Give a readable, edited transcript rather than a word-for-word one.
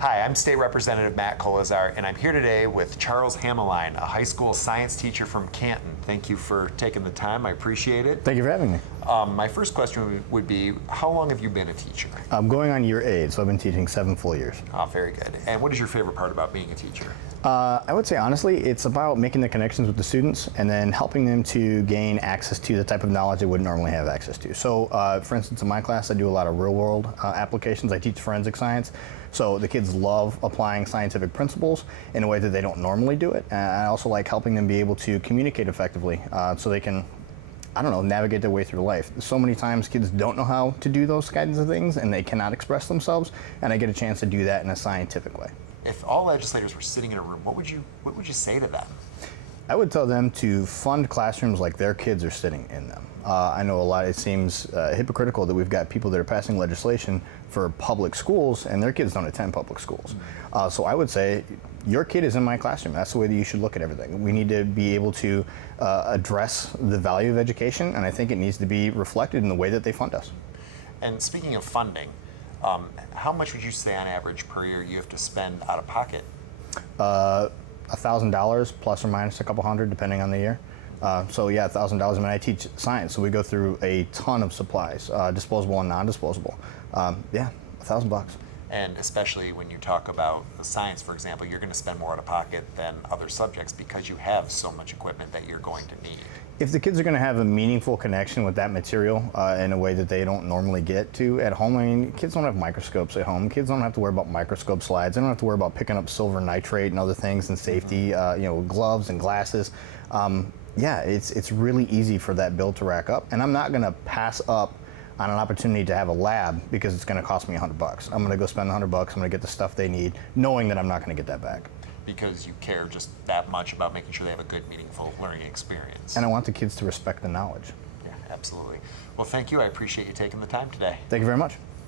Hi, I'm State Representative Matt Koleszar, and I'm here today with Charles Hameline, a high school science teacher from Canton. Thank you for taking the time. I appreciate it. Thank you for having me. My first question would be, how long have you been a teacher? I'm going on year 8, so I've been teaching 7 full years. Oh, very good. And what is your favorite part about being a teacher? I would say, honestly, it's about making the connections with the students and then helping them to gain access to the type of knowledge they wouldn't normally have access to. So, for instance, in my class, I do a lot of real-world applications. I teach forensic science. So the kids love applying scientific principles in a way that they don't normally do it. And I also like helping them be able to communicate effectively so they can, I don't know, navigate their way through life. So many times kids don't know how to do those kinds of things and they cannot express themselves, and I get a chance to do that in a scientific way. If all legislators were sitting in a room, what would you say to them? I would tell them to fund classrooms like their kids are sitting in them. I know it seems hypocritical that we've got people that are passing legislation for public schools and their kids don't attend public schools. So I would say, your kid is in my classroom. That's the way that you should look at everything. We need to be able to address the value of education, and I think it needs to be reflected in the way that they fund us. And speaking of funding, how much would you say on average per year you have to spend out of pocket? $1,000 plus or minus a couple hundred depending on the year. So yeah, $1,000. I mean, I teach science, so we go through a ton of supplies, disposable and non-disposable. Yeah, $1,000. And especially when you talk about the science, for example, you're going to spend more out of pocket than other subjects because you have so much equipment that you're going to need. If the kids are going to have a meaningful connection with that material in a way that they don't normally get to at home, I mean, kids don't have microscopes at home. Kids don't have to worry about microscope slides. They don't have to worry about picking up silver nitrate and other things and safety, gloves and glasses. Yeah, it's really easy for that bill to rack up, and I'm not going to pass up on an opportunity to have a lab because it's going to cost me $100. I'm going to go spend $100. I'm going to get the stuff they need, knowing that I'm not going to get that back. Because you care just that much about making sure they have a good, meaningful learning experience. And I want the kids to respect the knowledge. Yeah, absolutely. Well, thank you. I appreciate you taking the time today. Thank you very much.